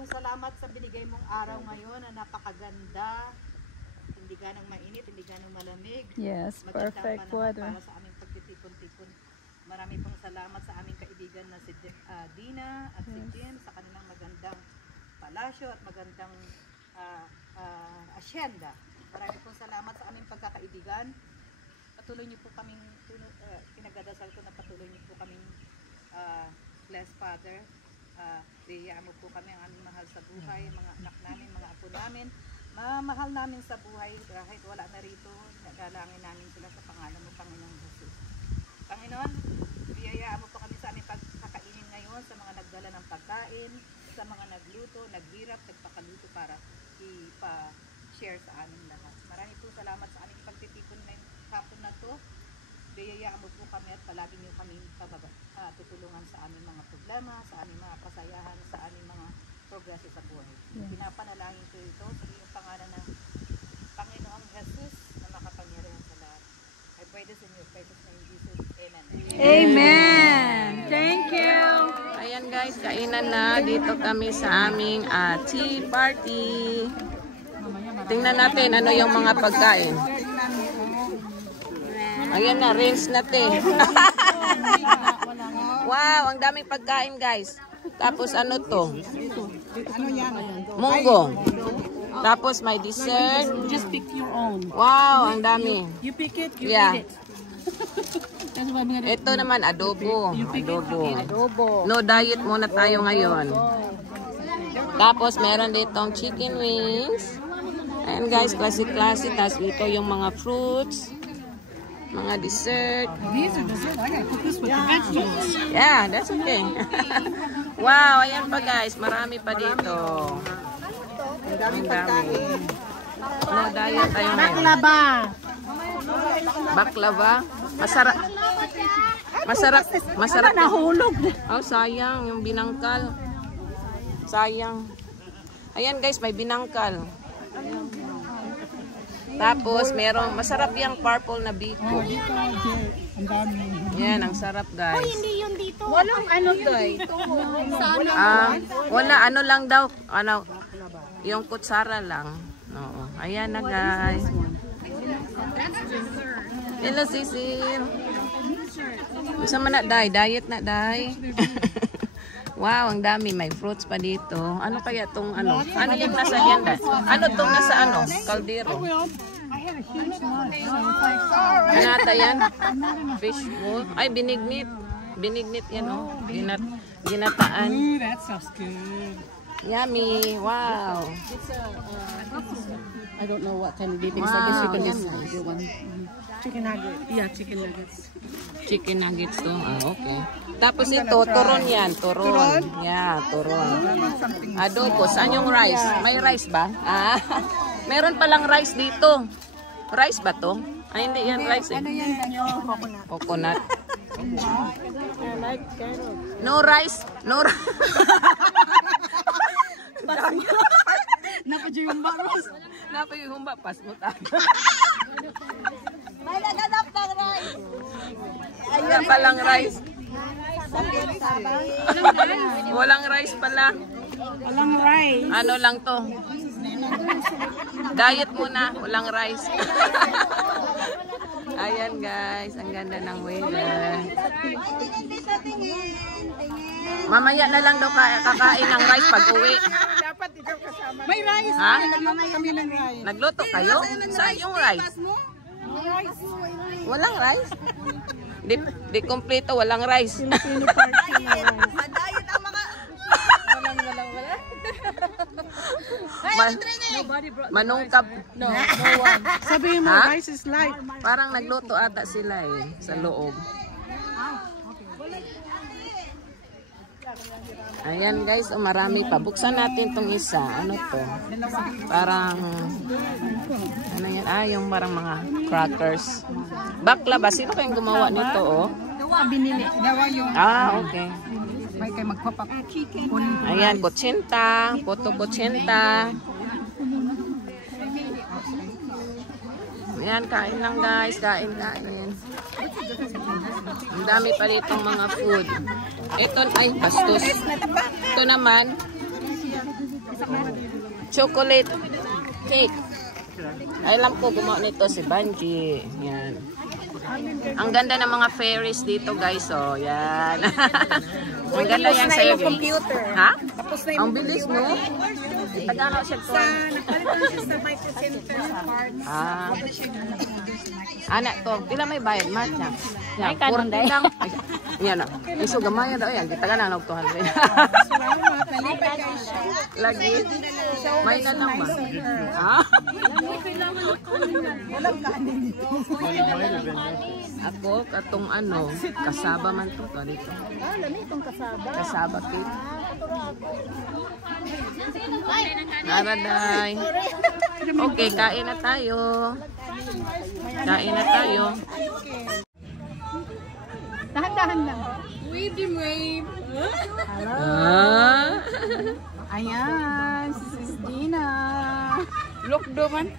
pong salamat sa binigay mong araw ngayon na napakaganda. Hindi ganang mainit, hindi ganang malamig. Yes, Magandang perfect panahon weather. para sa aming pagtitipon-tipon. Marami pong salamat sa aming kaibigan na si Dina at si Jim sa kanilang magandang palasyo at magandang asyenda. Marami pong salamat sa aming pagkakaibigan. Patuloy niyo po kaming, pinagadasal ko na patuloy niyo po kaming blessed Father. Biyayaan mo po kami ang aming mahal sa buhay, mga anak namin, mga apo namin. Mahal namin sa buhay kahit wala na rito. Nagalangin namin sila sa pangalan mo, Panginoon Jesus. Panginoon, biyayaan mo po kami sa aming pagkakainin ngayon, sa mga nagdala ng pagkain, sa mga nagluto, naghirap, nagpakaluto para ipa-share sa amin lahat. Marami po salamat sa aming pagtitipon na hapon na to. Biyayaan mo po kami at palagi niyo kami tutulungan sa aming mga problema, sa aming mga kasayahan, sa aming mga progreso sa buhay. Pinapanalangin ko ito sa iyong pangalan ng Panginoong Jesus na makapangyarihan sa lahat. I pray this in your precious name, Jesus. Amen. Amen! Thank you! Ayan guys, kainan na. Dito kami sa aming tea party. Tingnan natin ano yung mga pagkain. Ayan na, rinse natin. Wow, ang daming pagkain guys. Tapos ano to? Munggo. Tapos may dessert. Just pick your own. Wow, ang dami. You pick it, you Yeah. eat it. That's what I'm gonna Ito naman, adobo. Adobo. Adobo. No diet muna tayo ngayon. Tapos meron ditong chicken wings. Ayan guys, classic-classic. Tapos ito yung mga fruits. Mga dessert. These are dessert. I gotta put this with the vegetables. Yeah, that's okay. Wow, ayan pa guys. Marami pa dito. Ang daming pagkain. No diet tayo ngayon. Baklava. Baklava. Masarap. Masarap. Masarap. Nahulog. Oh, sayang. Yung binangkal. Sayang. Ayan guys, may binangkal. Tapos, merong masarap yung purple na biko. Ang dami. Yan, ang sarap guys. Walang ano doy. Wala, ano lang daw. Ano, yung kutsara lang. Oo. Ayan na guys. Hello, Cecil. Gusto mo na, Day? Diet na, Day? Wow, ang dami. May fruits pa dito. Ano kaya itong ano? Ano yung nasa yan? Ano itong nasa ano? Kaldero. Ano ata yan? Fish bowl. Ay, binignit. Binignit yan, oh. Ginataan. Ooh, that sounds good. Yummy. Wow. I don't know what kind of dipping. So I guess you can just do one. Chicken nuggets. Yeah, chicken nuggets. Chicken nuggets to. Okay. Tapos ito, turon yan. Turon. Yeah, turon. Adobo. Saan yung rice? May rice ba? Meron palang rice dito. Rice ba to? Ay, hindi yan rice eh. Ano yan? Coconut. Coconut. No rice. No rice. Napajumba Ross. Napayumba. Pas mo tayo. May naganap ng rice. Ayan palang rice. Walang rice pala. Walang rice. Ano lang to? Diet muna. Walang rice. Ayan guys. Ang ganda ng weather. Mamaya na lang daw kakain ng rice pag uwi. May rice. Ha? Nagluto kami ng rice. Nagluto kayo? Saan yung rice? Walang rice? Di kompleto, walang rice. Filipino party na rice. Madayot ang mga... Manungkap. No one. Sabihin mo, Ha? rice is light. Parang nagluto ata sila eh, sa loob. Ayan guys, marami pa. Buksan natin tong isa. Ano to? Parang, ano yan? Yung parang mga crackers. Baklava. Sino kayong gumawa nito, oh? Binili. Gawa yung Okay. may kay magpapak. Ayan, kutsinta. Poto kutsinta. Ayan, kain lang guys. Kain. Ang dami pa ditong mga food. Ito, ay, bastos. Ito naman, chocolate cake. Ay, alam ko, gumawa nito si Banji. Yan. Ang ganda ng mga fairies dito, guys. Oh, yan. Ang ganda yan sa'yo, computer. Ha? Tapos na Ang bilis, no? Tagano siya po. Nakalitan siya sa microcenter card. Ah. Anak to, pila may bayad, Mark na. Yan, kanon 40 day. lang. Ay, yan na. Iso gamay daw yan. Kita ka na ng 200. Lagi. May na lang ba? Ah? Ako, katong ano, kasaba man to. Dito. Kasaba cake. Naraday. Okay, kain na tayo. Kain na tayo. Dahan-dahan lang. Ah. Ayan, si Sis Gina. Look, Doman.